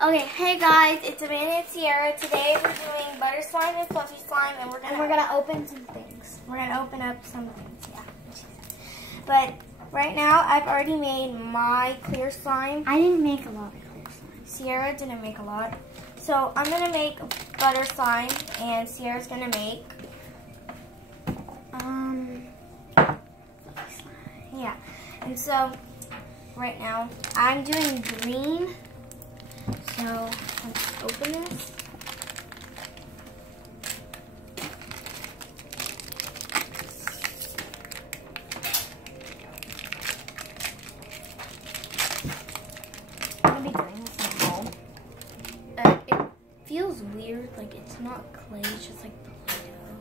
Okay, hey guys, it's Amanda and Sierra. Today we're doing butter slime and fluffy slime, and we're gonna open some things. We're gonna open up some things, yeah. But right now, I've already made my clear slime. I didn't make a lot of clear slime. Sierra didn't make a lot. So I'm gonna make butter slime, and Sierra's gonna make fluffy slime. Yeah. And so right now, I'm doing green. So let's open this. I'm gonna be doing this at home. It feels weird, like it's not clay, it's just like Play-Doh.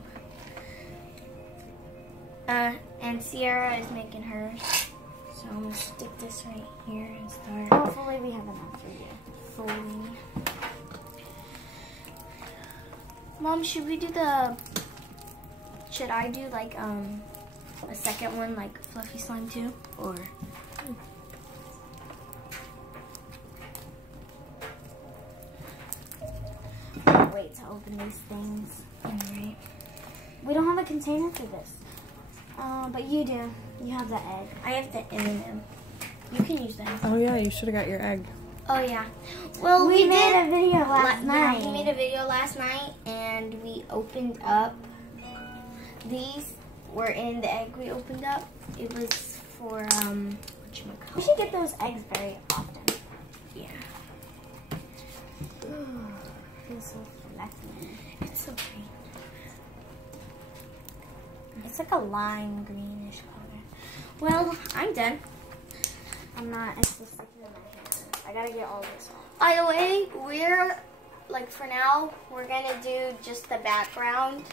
And Sierra is making hers. So I'm gonna stick this right here and start. Hopefully we have enough for you. Folding. Mom, should I do like a second one like fluffy slime too? Or Can't wait to open these things. Alright. We don't have a container for this. But you do. You have the egg. I have the M&M. You can use that. Oh yeah, you should have got your egg. Oh yeah. Well, we made a video last night. Yeah, we made a video last night, and we opened up. These were in the egg we opened up. It was for whatchamacallit. We should get those eggs very often. Yeah. Feels so fluffy. It's so green. It's like a lime greenish color. Well, I'm done. I'm not. It's just sticking in my hand. I gotta get all this off. By the way, we're like for now we're gonna do just the background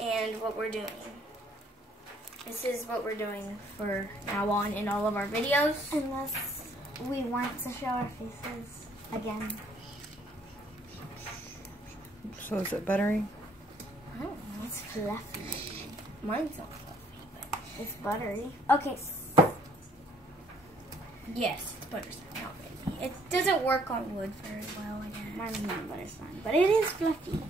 and what we're doing. This is what we're doing for now on in all of our videos. Unless we want to show our faces again. So is it buttery? I don't know. It's fluffy. Mine's not fluffy, but It's buttery. Okay. yes, it's butter slime, not really. It doesn't work on wood very well, I guess. Mine's not butter slime, but it is fluffy.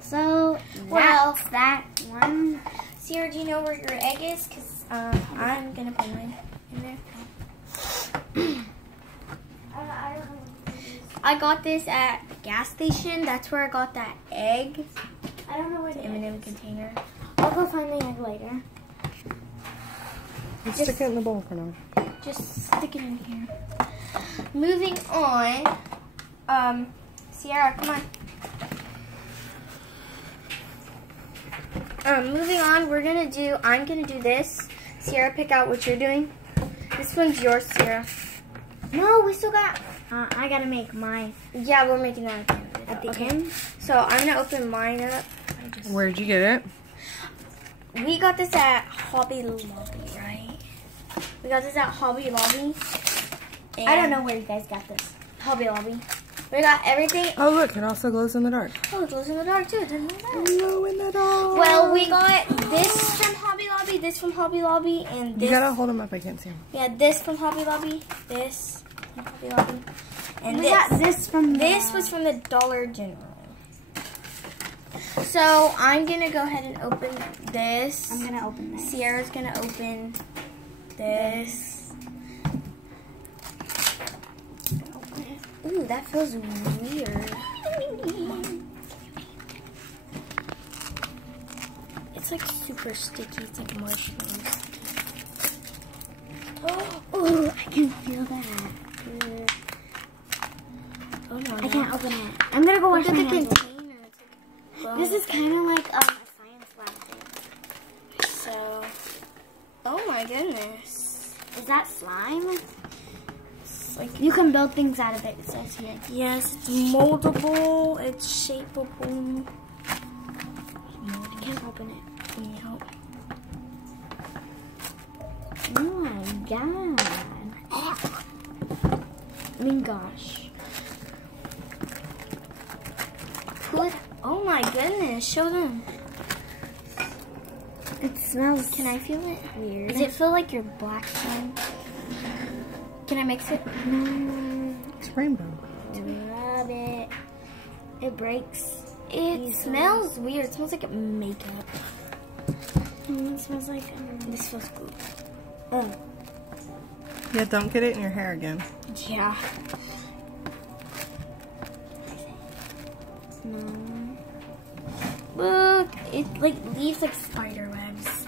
So, Well, that's that one. Sierra, do you know where your egg is? Because I'm going to put mine in there. I don't know. I got this at the gas station. That's where I got that egg. I don't know where The the M&M egg is. container. I'll go find the egg later. Let's stick it in the bowl for now. Just stick it in here. Moving on. Sierra, come on. Moving on, I'm gonna do this. Sierra, pick out what you're doing. This one's yours, Sierra. No, we still got. I gotta make mine Yeah, we're making that at the okay. end. So I'm gonna open mine up. Where'd you get it? We got this at Hobby Lobby, right? We got this at Hobby Lobby. I don't know where you guys got this. Hobby Lobby. We got everything. Oh look, it also glows in the dark. Oh, it glows in the dark too. Didn't know that. Glow in the dark. Well, we got this from Hobby Lobby, this from Hobby Lobby, and this. You gotta hold them up, I can't see them. Yeah, this from Hobby Lobby, this from Hobby Lobby, and We this. got this from. This was from the Dollar General. So I'm gonna go ahead and open this. I'm gonna open this. Sierra's gonna open this. Ooh, that feels weird. It's like super sticky. It's like marshmallow sticky. Oh, I can feel that. Oh no! I can't open it. I'm gonna go wash Look my at the hands. container. It's like, This is kind of like a science lab thing. so. Oh my goodness! Is that slime? It's like You can build things out of it. It says here. yes, it's moldable. It's shapeable. I can't open it. Can you help? Oh my god. I mean, gosh. Put. Oh my goodness! Show them. It smells. Can I feel it? Weird. Does it feel like your black slime? Can I mix it? No. It's rainbow. Rub it. It breaks. It smells weird. It smells like makeup. It smells like. This feels good. Oh. Yeah, don't get it in your hair again. Yeah. No. Look, it like leaves like spider webs.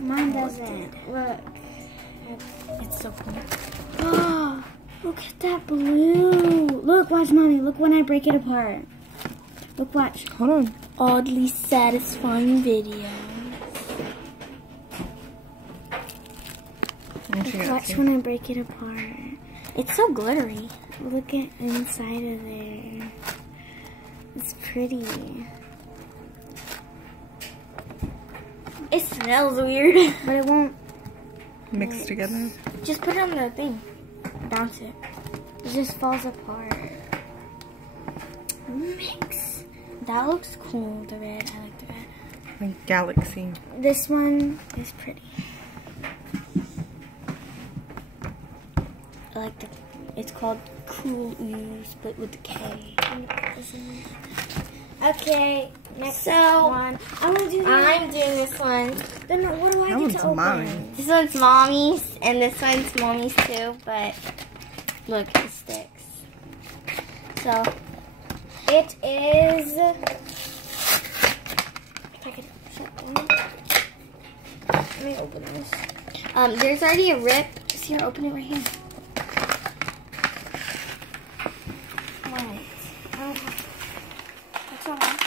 Mine doesn't. Look. It's so cool. Oh, look at that blue. Look, watch, Mommy. Look when I break it apart. Look, watch. Hold on. Oddly satisfying video. Watch when I break it apart. It's so glittery. Look at inside of there. It's pretty. It smells weird. But it won't. Mix together. Just put it on the thing. Bounce it. It just falls apart. Mix. That looks cool, the red. I like the red. Like galaxy. This one is pretty. I like the, it's called Cool Ooze, but with the K. Okay, next So, one. I want to do that. I'm doing this one. Then what do I That get one's to open? mine. This one's Mommy's, and this one's Mommy's too, but look, it sticks. So, It is. If I could shut down. Let me open this. there's already a rip. Just here, open it right here. Right. That's all right.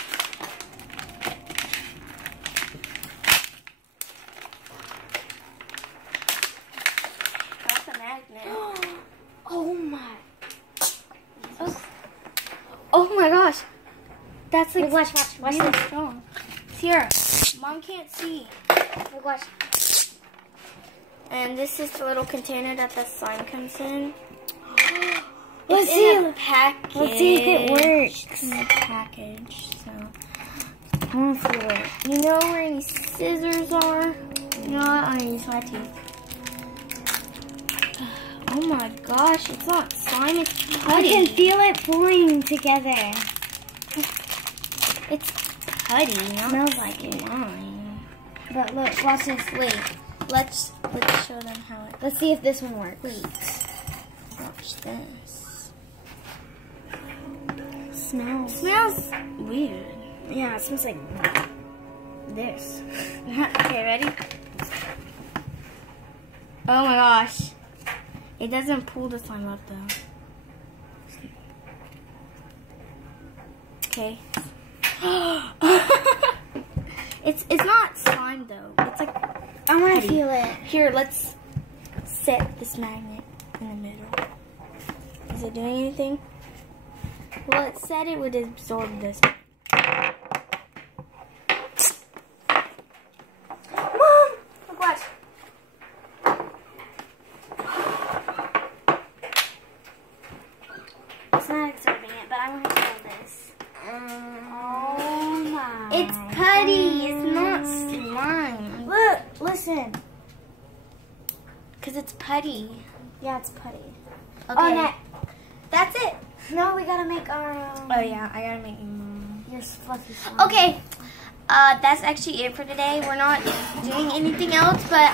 That's a magnet. Oh my. Oh my gosh. That's like Watch really this. strong. Sierra, Mom can't see. Look, watch. And this is the little container that the slime comes in. Let's It's see. in a package. Let's see if it works. It's in a package, so. I want to feel it. You know where any scissors are? You know what? I'm gonna use my teeth. Oh my gosh, it's not slime, it's I putty. can feel it pulling together. It's putty, not Smells like it. slime. But look, watch this. Wait, let's show them how it. Let's see if this one works. Wait, watch this. Smells. Smells weird. Yeah, it smells like this. Okay, ready? Oh my gosh. It doesn't pull the slime up though. Okay. It's not slime though. It's like I want to putty. feel it. Here, let's set this magnet in the middle. Is it doing anything? Well, it said it would absorb this. Mom! Look, watch. It's not absorbing it, but I want to feel this. Oh my. It's putty. It's not slime. Look, listen. Because it's putty. Yeah, it's putty. Okay. Oh, no. That's it. No, we gotta make our. Oh, yeah. I gotta make... Your fluffy slime. Okay. That's actually it for today. We're not doing anything else, but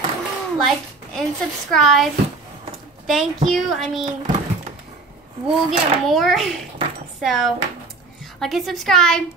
like and subscribe. Thank you. I mean, we'll get more. So, like and subscribe.